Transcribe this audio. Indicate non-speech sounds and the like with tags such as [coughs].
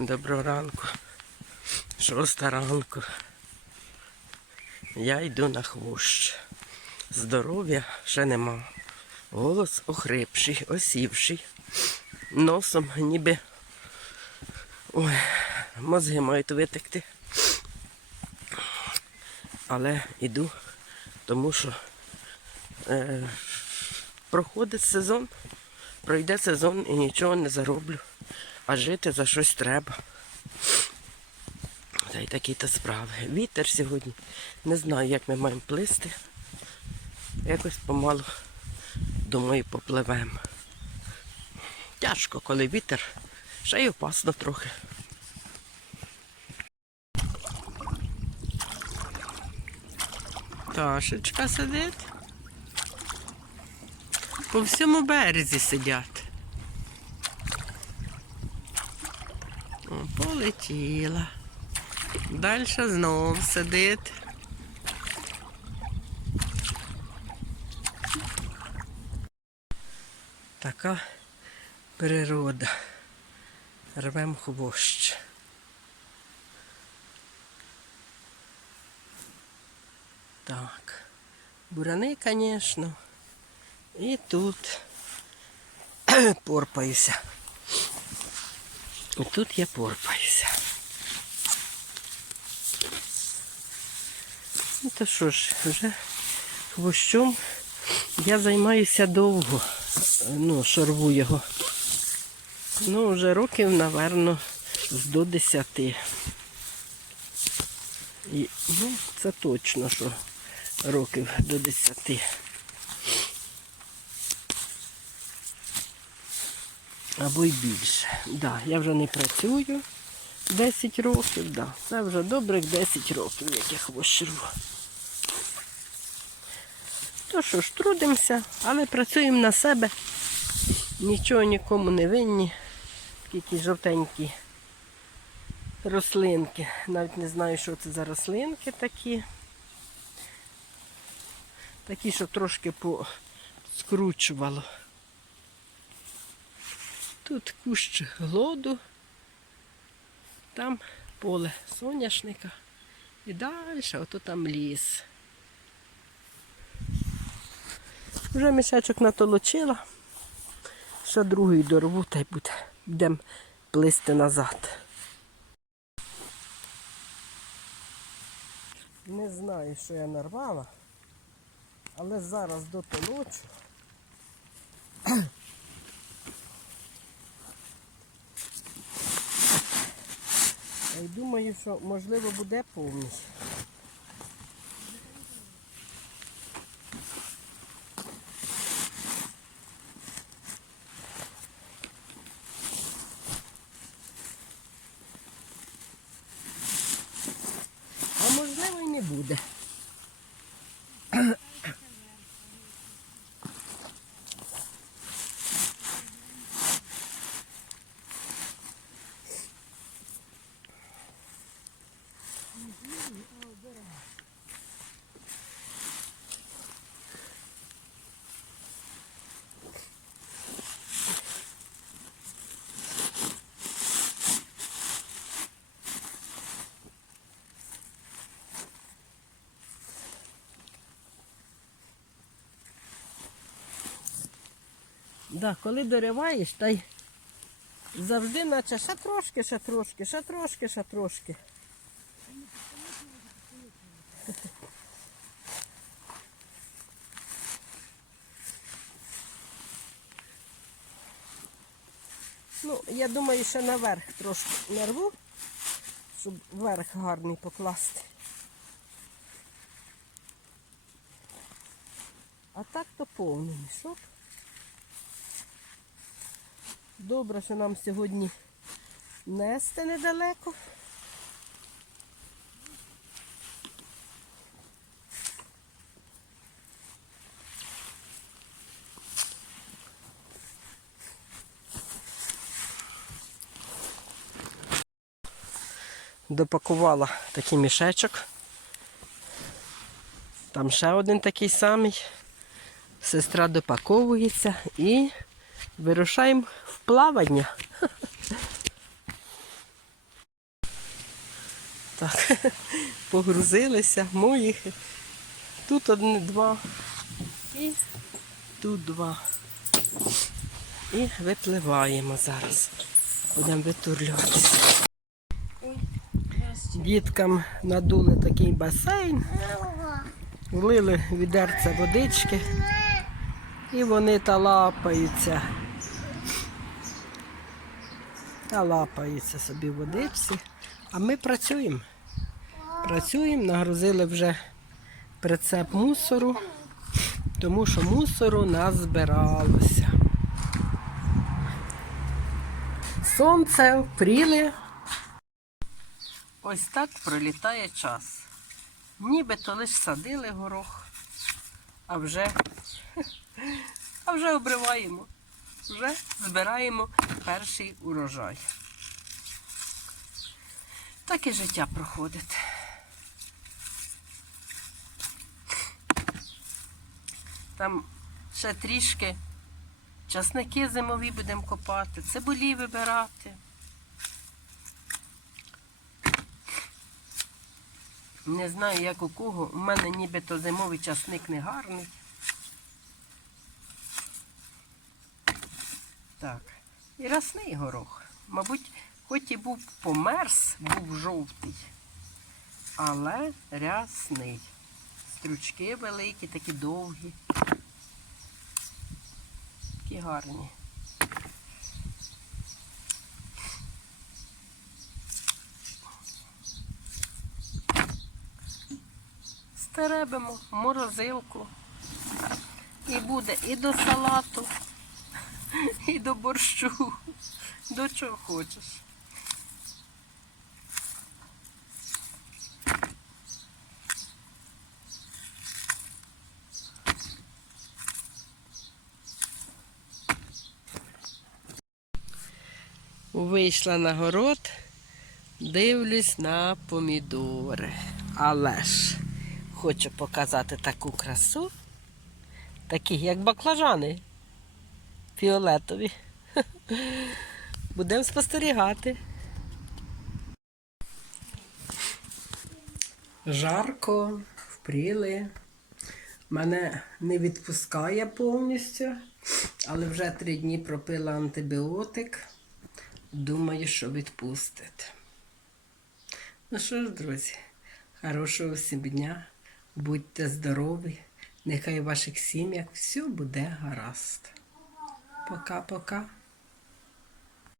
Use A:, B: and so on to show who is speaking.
A: Доброго ранку. Шоста ранку. Я йду на хвощ. Здоров'я ще нема. Голос охрипший, осівший. Носом ніби. Ой, мозги мають витекти. Але йду, тому що е, проходить сезон, пройде сезон і нічого не зароблю. А жити за щось треба. Та й такі-то справи. Вітер сьогодні. Не знаю, як ми маємо плисти. Якось помалу, думаю, попливемо. Тяжко, коли вітер, ще й опасно трохи. Ташечка сидить. По всьому березі сидять. Полетіла. Далі знов сидить. Така природа. Рвем хвощ. Так. Буряни, звісно. І тут [coughs] порпаюся. І тут я порпаюся. Ну то що ж, вже хвощом я займаюся довго. Ну, шарву його. Ну, вже років, напевно, до 10. І, ну, це точно, що років до 10. Або й більше. Да, я вже не працюю 10 років, да. Це вже добрих 10 років, як я хвощеру. То що ж, трудимося, але працюємо на себе. Нічого нікому не винні. Тільки жовтенькі рослинки. Навіть не знаю, що це за рослинки такі. Такі, що трошки поскручувало. Тут кущ глоду, там поле соняшника і далі, ото там ліс. Вже мішечок натолочила, ще другий дорву та й буде. Будемо плисти назад. Не знаю, що я нарвала, але зараз дотолочу. І думаю, що можливо буде повністю. А можливо і не буде. Да, коли дориваєш, та й завжди наче ще трошки, ще трошки, ще трошки, ще трошки. Ну, я думаю, ще наверх трошки нарву, щоб верх гарний покласти. А так то повний мішок. Добре, що нам сьогодні нести недалеко. Допакувала такий мішечок. Там ще один такий самий. Сестра допаковується і вирушаємо в плавання. Так, погрузилися. Моїх. Тут одне, два. І тут два. І випливаємо зараз. Будемо витурлюватися. Діткам надули такий басейн, влили відерце водички, і вони та лапаються. Та лапаються собі водичці. А ми працюємо. Працюємо, нагрузили вже прицеп мусору, тому що мусору нас збиралося. Сонце впріли. Ось так пролітає час. Нібито лиш садили горох, а вже, [laughs] а вже обриваємо, вже збираємо перший урожай. Так і життя проходить. Там ще трішки часники зимові будемо копати, цибулі вибирати. Не знаю, як у кого. У мене нібито зимовий часник не гарний. Так. І рясний горох. Мабуть, хоч і був померз, був жовтий, але рясний. Стручки великі, такі довгі. Такі гарні. Стеребимо морозилку. І буде і до салату, і до борщу. До чого хочеш. Вийшла на город, дивлюсь на помідори. Але ж хочу показати таку красу, такі, як баклажани фіолетові. [laughs] Будемо спостерігати. Жарко, впріли. Мене не відпускає повністю, але вже три дні пропила антибіотик. Думаю, що відпустить. Ну що ж, друзі, хорошого всім дня, будьте здорові, нехай в ваших сім'ях все буде гаразд. Пока-пока.